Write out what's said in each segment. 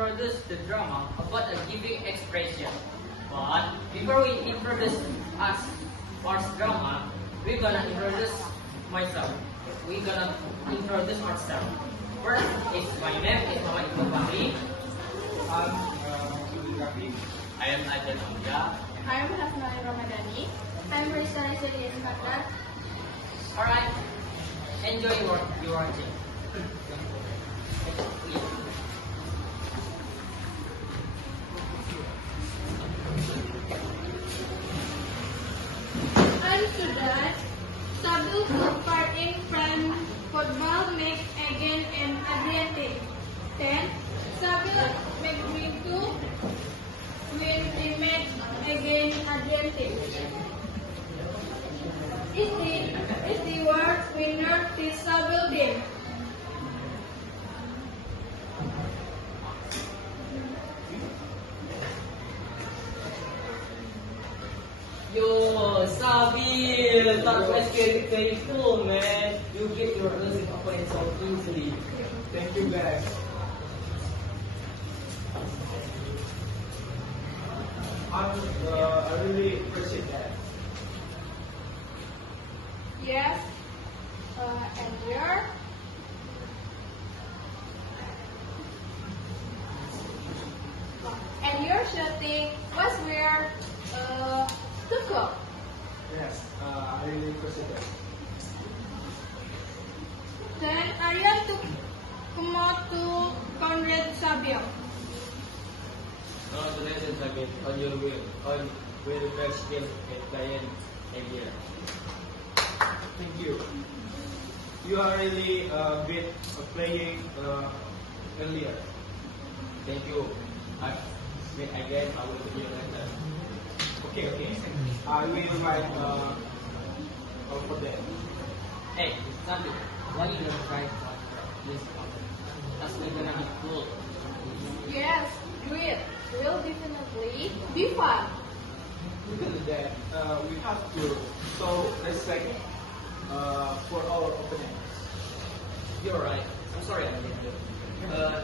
introduce the drama about a giving expression. But before we introduce us our drama, we're gonna introduce myself. We're gonna introduce ourselves. First is my name is Muhammad Iqbal Fahri. I am Adel Hamza. I'm Hasnani Ramadhani. I'm Risa Rizalian Qatar. Alright, enjoy your watching. I'm Sudan. Sabil took part in French football match against an Adriatic. Then, Sabil made me to win the match against Adriatic. Is the world winner this Sabil game? Yo, Sabil, that was very cool, man. You get your losing opponent so easily. Thank you, guys. I really appreciate that. Yes. And where? And your shooting was where to go. Yes, I really appreciate that. Then Aryan took come out to Conrad Sabil. Congratulations again on your win. On will first game at Lion area. Thank you. You are really great playing earlier. Thank you. Again, I will give you later. Okay. I will write for that. Hey, Sabil, why you don't try this one? That's gonna be cool. Yes, do it. Will definitely be fun. Because of that, we have to show respect for our opponents. You're right. I'm sorry I didn't do.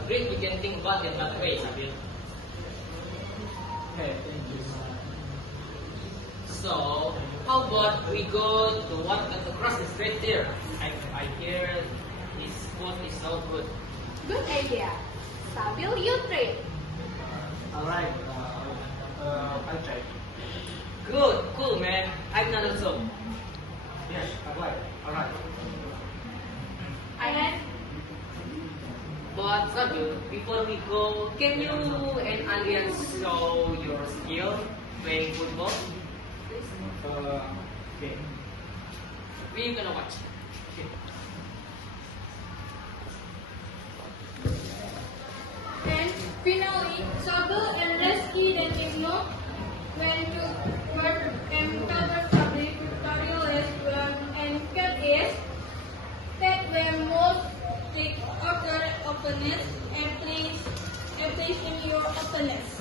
Great, you can think about it that way, Sabil. Okay, thank you. So, how about we go to what across the street there? I hear this spot is so good. Good idea. Sabil, you trade. Alright, I'll try. Good, cool man. I'm not also. Yes, alright. And But Sabil, before we go, can you and Adrian show your skill playing football? Okay. We're gonna watch. then finally, Sabil and Reski dan Ibnu went to Word and Calvert Public Tutorials and cut is take the most take other opponents and place in your opponents.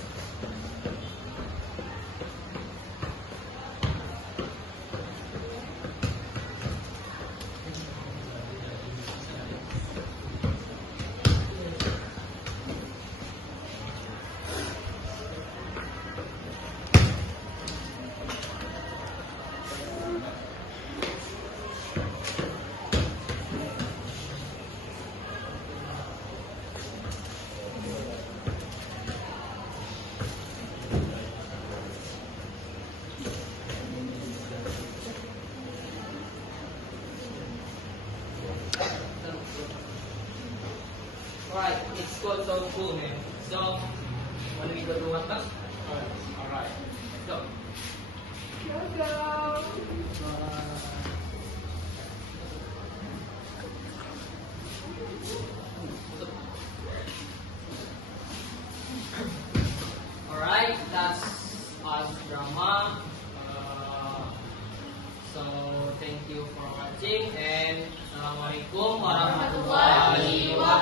Alright, it's called so cool man. So, when we go to what class? Alright. So, Go. alright, that's us drama. So, thank you for watching and Assalamualaikum warahmatullahi wabarakatuh.